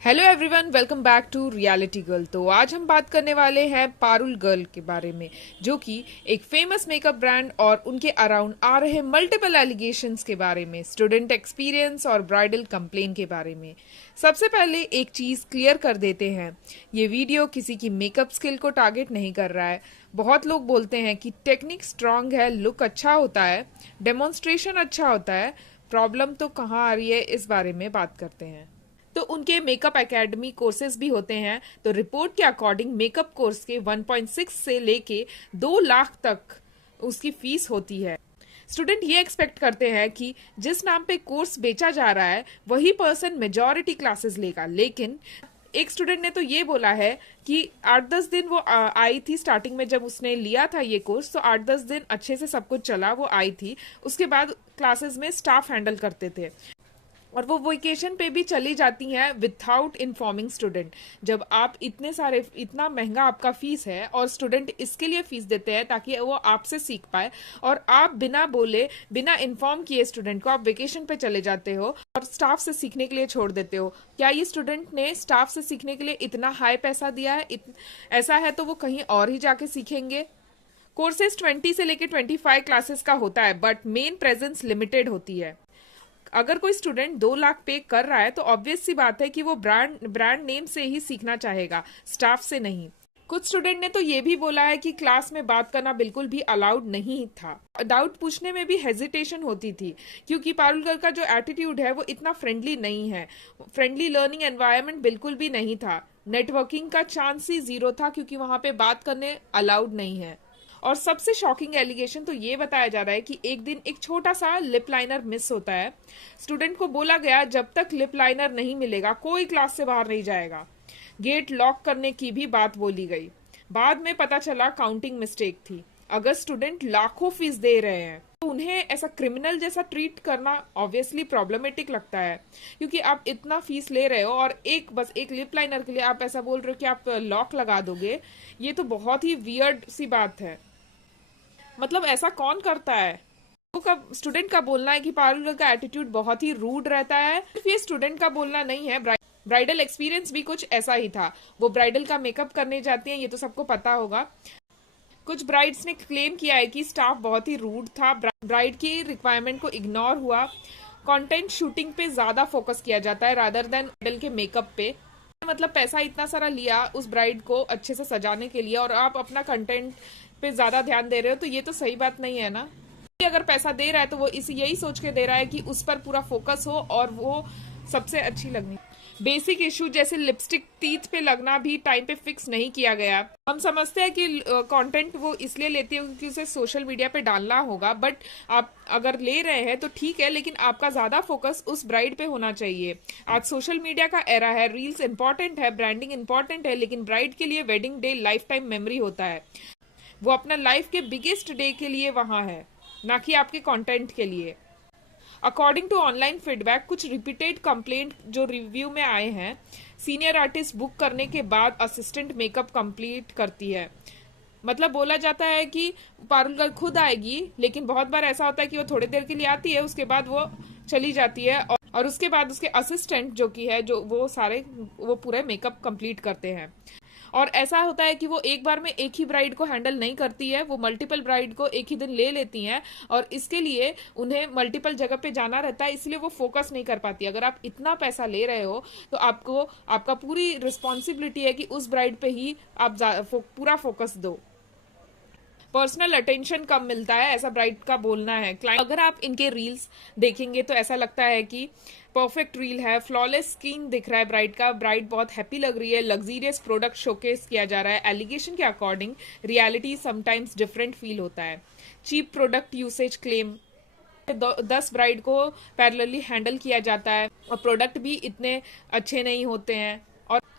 Hello everyone, welcome back to Reality Girl. तो आज हम बात करने वाले हैं पारुल गर्ल के बारे में, जो कि एक फेमस मेकअप ब्रांड और उनके अराउंड आ रहे मल्टीपल एलिगेशंस के बारे में, स्टूडेंट एक्सपीरियंस और ब्राइडल कंप्लेन के बारे में। सबसे पहले एक चीज क्लियर कर देते हैं, ये वीडियो किसी की मेकअप स्किल को टारगेट नहीं कर रहा है। बहुत लोग बोलते हैं कि टेक्निक स्ट्रांग है, लुक अच्छा होता है, डेमोन्स्ट्रेशन अच्छा होता है, प्रॉब्लम तो कहाँ आ रही है, इस बारे में बात करते हैं। तो उनके मेकअप एकेडमी कोर्सेज भी होते हैं। तो रिपोर्ट के अकॉर्डिंग मेकअप कोर्स के 1.6 से लेके 2 लाख तक उसकी फीस होती है। स्टूडेंट ये एक्सपेक्ट करते हैं कि जिस नाम पे कोर्स बेचा जा रहा है वही पर्सन मेजॉरिटी क्लासेस लेगा, लेकिन एक स्टूडेंट ने तो ये बोला है कि 8-10 दिन वो आई थी स्टार्टिंग में, जब उसने लिया था ये कोर्स तो 8-10 दिन अच्छे से सब कुछ चला, वो आई थी। उसके बाद क्लासेस में स्टाफ हैंडल करते थे और वो वेकेशन पे भी चली जाती हैं विदाउट इन्फॉर्मिंग स्टूडेंट। जब आप इतना महंगा आपका फीस है और स्टूडेंट इसके लिए फीस देते हैं ताकि वो आपसे सीख पाए, और आप बिना बोले बिना इन्फॉर्म किए स्टूडेंट को आप वेकेशन पे चले जाते हो और स्टाफ से सीखने के लिए छोड़ देते हो। क्या ये स्टूडेंट ने स्टाफ से सीखने के लिए इतना हाई पैसा दिया है? ऐसा है तो वो कहीं और ही जाके सीखेंगे। कोर्सेज 20 से लेके 25 क्लासेस का होता है, बट मेन प्रेजेंस लिमिटेड होती है। अगर कोई स्टूडेंट 2 लाख पे कर रहा है तो ऑब्वियस सी बात है कि वो ब्रांड नेम से ही सीखना चाहेगा, स्टाफ से नहीं। कुछ स्टूडेंट ने तो ये भी बोला है कि क्लास में बात करना बिल्कुल भी अलाउड नहीं था। डाउट पूछने में भी हेजिटेशन होती थी, क्योंकि पारुल गर्ल का जो एटीट्यूड है वो इतना फ्रेंडली नहीं है। फ्रेंडली लर्निंग एनवायरनमेंट बिल्कुल भी नहीं था। नेटवर्किंग का चांस ही जीरो था, क्योंकि वहां पे बात करने अलाउड नहीं है। और सबसे शॉकिंग एलिगेशन तो ये बताया जा रहा है कि एक दिन एक छोटा सा लिप लाइनर मिस होता है। स्टूडेंट को बोला गया जब तक लिप लाइनर नहीं मिलेगा कोई क्लास से बाहर नहीं जाएगा। गेट लॉक करने की भी बात बोली गई। बाद में पता चला काउंटिंग मिस्टेक थी। अगर स्टूडेंट लाखों फीस दे रहे हैं तो उन्हें ऐसा क्रिमिनल जैसा ट्रीट करना ऑब्वियसली प्रॉब्लमेटिक लगता है, क्योंकि आप इतना फीस ले रहे हो और बस एक लिप लाइनर के लिए आप ऐसा बोल रहे हो कि आप लॉक लगा दोगे। ये तो बहुत ही वियर्ड सी बात है। मतलब ऐसा कौन करता है? स्टूडेंट का बोलना है कि पारुल गर्ल का एटीट्यूड बहुत ही रूड रहता है। सिर्फ ये स्टूडेंट का बोलना नहीं है, ब्राइडल एक्सपीरियंस भी कुछ ऐसा ही था। वो ब्राइडल का मेकअप करने जाती हैं, ये तो सबको पता होगा। कुछ ब्राइड्स ने क्लेम किया है कि स्टाफ बहुत ही रूड था, ब्राइड की रिक्वायरमेंट को इग्नोर हुआ, कंटेंट शूटिंग पे ज्यादा फोकस किया जाता है रादर देन ब्राइडल के मेकअप पे। मतलब पैसा इतना सारा लिया उस ब्राइड को अच्छे से सजाने के लिए और आप अपना कंटेंट पे ज्यादा ध्यान दे रहे हो, तो ये तो सही बात नहीं है ना। अगर पैसा दे रहा है तो वो यही सोच के दे रहा है कि उस पर पूरा फोकस हो और वो सबसे अच्छी लगनी। बेसिक इशू जैसे लिपस्टिक टीथ पे लगना भी टाइम पे फिक्स नहीं किया गया। हम समझते हैं कि कंटेंट वो इसलिए लेती है क्योंकि उसे सोशल मीडिया पे डालना होगा, बट आप अगर ले रहे हैं तो ठीक है, लेकिन आपका ज्यादा फोकस उस ब्राइड पे होना चाहिए। आज सोशल मीडिया का एरा है, रील्स इंपॉर्टेंट है, ब्रांडिंग इंपॉर्टेंट है, लेकिन ब्राइड के लिए wedding day life time memory होता है। वो अपना लाइफ के बिगेस्ट डे के लिए वहां है, ना कि आपके कंटेंट के लिए। अकॉर्डिंग टू ऑनलाइन फीडबैक, कुछ रिपीटेड कंप्लेंट जो रिव्यू में आए हैं, सीनियर आर्टिस्ट बुक करने के बाद असिस्टेंट मेकअप कंप्लीट करती है। मतलब बोला जाता है कि पारुल गर्ल खुद आएगी, लेकिन बहुत बार ऐसा होता है कि वो थोड़ी देर के लिए आती है, उसके बाद वो चली जाती है और उसके बाद उसके असिस्टेंट जो कि है जो वो पूरे मेकअप कंप्लीट करते हैं। और ऐसा होता है कि वो एक बार में एक ही ब्राइड को हैंडल नहीं करती है, वो मल्टीपल ब्राइड को एक ही दिन ले लेती हैं और इसके लिए उन्हें मल्टीपल जगह पे जाना रहता है, इसलिए वो फोकस नहीं कर पाती। अगर आप इतना पैसा ले रहे हो तो आपका पूरी रिस्पॉन्सिबिलिटी है कि उस ब्राइड पे ही आप पूरा फोकस दो। पर्सनल अटेंशन कम मिलता है, ऐसा ब्राइड का बोलना है। अगर आप इनके रील्स देखेंगे तो ऐसा लगता है कि परफेक्ट रील है, फ्लॉलेस स्किन दिख रहा है ब्राइड का, ब्राइड बहुत हैप्पी लग रही है, लग्जरियस प्रोडक्ट शोकेस किया जा रहा है। एलिगेशन के according reality sometimes different feel होता है। Cheap product usage claim, 10 bride को पैरेलली हैंडल किया जाता है और प्रोडक्ट भी इतने अच्छे नहीं होते हैं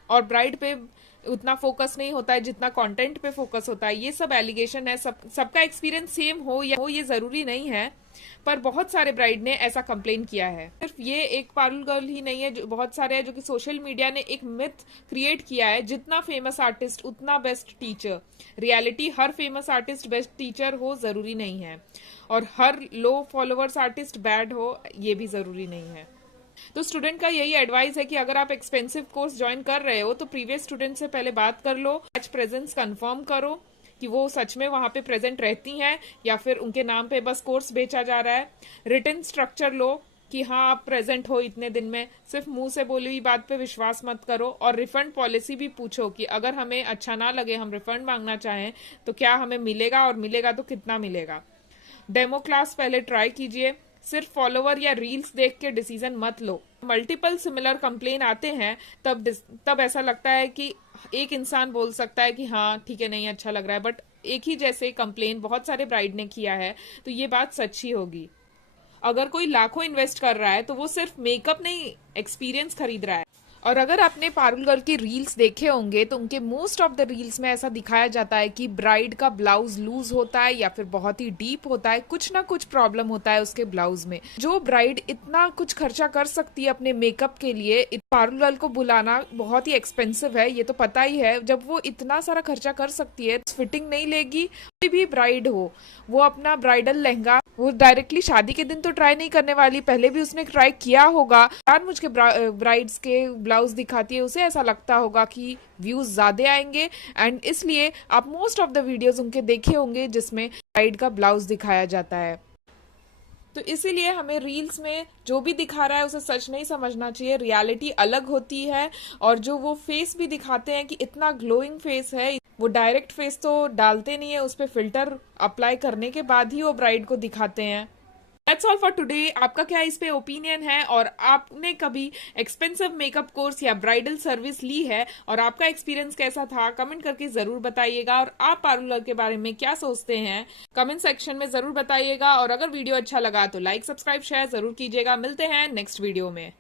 और ब्राइड पे उतना फोकस नहीं होता है जितना कंटेंट पे फोकस होता है। ये सब एलिगेशन है। सबका एक्सपीरियंस सेम हो या हो ये जरूरी नहीं है, पर बहुत सारे ब्राइड ने ऐसा कंप्लेन किया है। सिर्फ ये एक पारुल गर्ल ही नहीं है, जो बहुत सारे हैं, जो कि सोशल मीडिया ने एक मिथ क्रिएट किया है, जितना फेमस आर्टिस्ट उतना बेस्ट टीचर। रियलिटी, हर फेमस आर्टिस्ट बेस्ट टीचर हो जरूरी नहीं है, और हर लो फॉलोअर्स आर्टिस्ट बैड हो ये भी जरूरी नहीं है। तो स्टूडेंट का यही एडवाइस है कि अगर आप एक्सपेंसिव कोर्स ज्वाइन कर रहे हो तो प्रीवियस स्टूडेंट से पहले बात कर लो, बैच प्रेजेंस कंफर्म करो कि वो सच में वहां पे प्रेजेंट रहती हैं या फिर उनके नाम पे बस कोर्स बेचा जा रहा है। रिटन स्ट्रक्चर लो कि हाँ आप प्रेजेंट हो इतने दिन में। सिर्फ मुंह से बोली हुई बात पे विश्वास मत करो। और रिफंड पॉलिसी भी पूछो कि अगर हमें अच्छा ना लगे, हम रिफंड मांगना चाहें तो क्या हमें मिलेगा, और मिलेगा तो कितना मिलेगा। डेमो क्लास पहले ट्राई कीजिए। सिर्फ फॉलोवर या रील्स देख के डिसीजन मत लो। मल्टीपल सिमिलर कंप्लेन आते हैं तब ऐसा लगता है कि एक इंसान बोल सकता है कि हाँ ठीक है, नहीं अच्छा लग रहा है, बट एक ही जैसे कंप्लेन बहुत सारे ब्राइड ने किया है तो ये बात सच्ची होगी। अगर कोई लाखों इन्वेस्ट कर रहा है तो वो सिर्फ मेकअप नहीं, एक्सपीरियंस खरीद रहा है। और अगर आपने पारुल गर्ल की रील्स देखे होंगे तो उनके मोस्ट ऑफ द रील्स में ऐसा दिखाया जाता है कि ब्राइड का ब्लाउज लूज होता है या फिर बहुत ही डीप होता है, कुछ ना कुछ प्रॉब्लम होता है उसके ब्लाउज में। जो ब्राइड इतना कुछ खर्चा कर सकती है अपने मेकअप के लिए, पारुल गर्ल को बुलाना बहुत ही एक्सपेंसिव है, ये तो पता ही है। जब वो इतना सारा खर्चा कर सकती है, फिटिंग नहीं लेगी, कोई भी ब्राइड हो वो अपना ब्राइडल लहंगा वो डायरेक्टली शादी के दिन तो ट्राई नहीं करने वाली, पहले भी उसने ट्राई किया होगा। मुझ के ब्राइड्स के ब्लाउज दिखाती है, उसे ऐसा लगता होगा कि व्यूज ज्यादा आएंगे, एंड इसलिए आप मोस्ट ऑफ द वीडियोस उनके देखे होंगे जिसमें ब्राइड का ब्लाउज दिखाया जाता है। तो इसीलिए हमें रील्स में जो भी दिखा रहा है उसे सच नहीं समझना चाहिए। रियलिटी अलग होती है। और जो वो फेस भी दिखाते हैं कि इतना ग्लोइंग फेस है, वो डायरेक्ट फेस तो डालते नहीं है, उस पर फिल्टर अप्लाई करने के बाद ही वो ब्राइड को दिखाते हैं। That's all for today. आपका क्या इस पे ओपिनियन है, और आपने कभी एक्सपेंसिव मेकअप कोर्स या ब्राइडल सर्विस ली है और आपका एक्सपीरियंस कैसा था, कमेंट करके जरूर बताइएगा। और आप पारुल गर्ल के बारे में क्या सोचते हैं कमेंट सेक्शन में जरूर बताइएगा। और अगर वीडियो अच्छा लगा तो लाइक, सब्सक्राइब, शेयर जरूर कीजिएगा। मिलते हैं नेक्स्ट वीडियो में।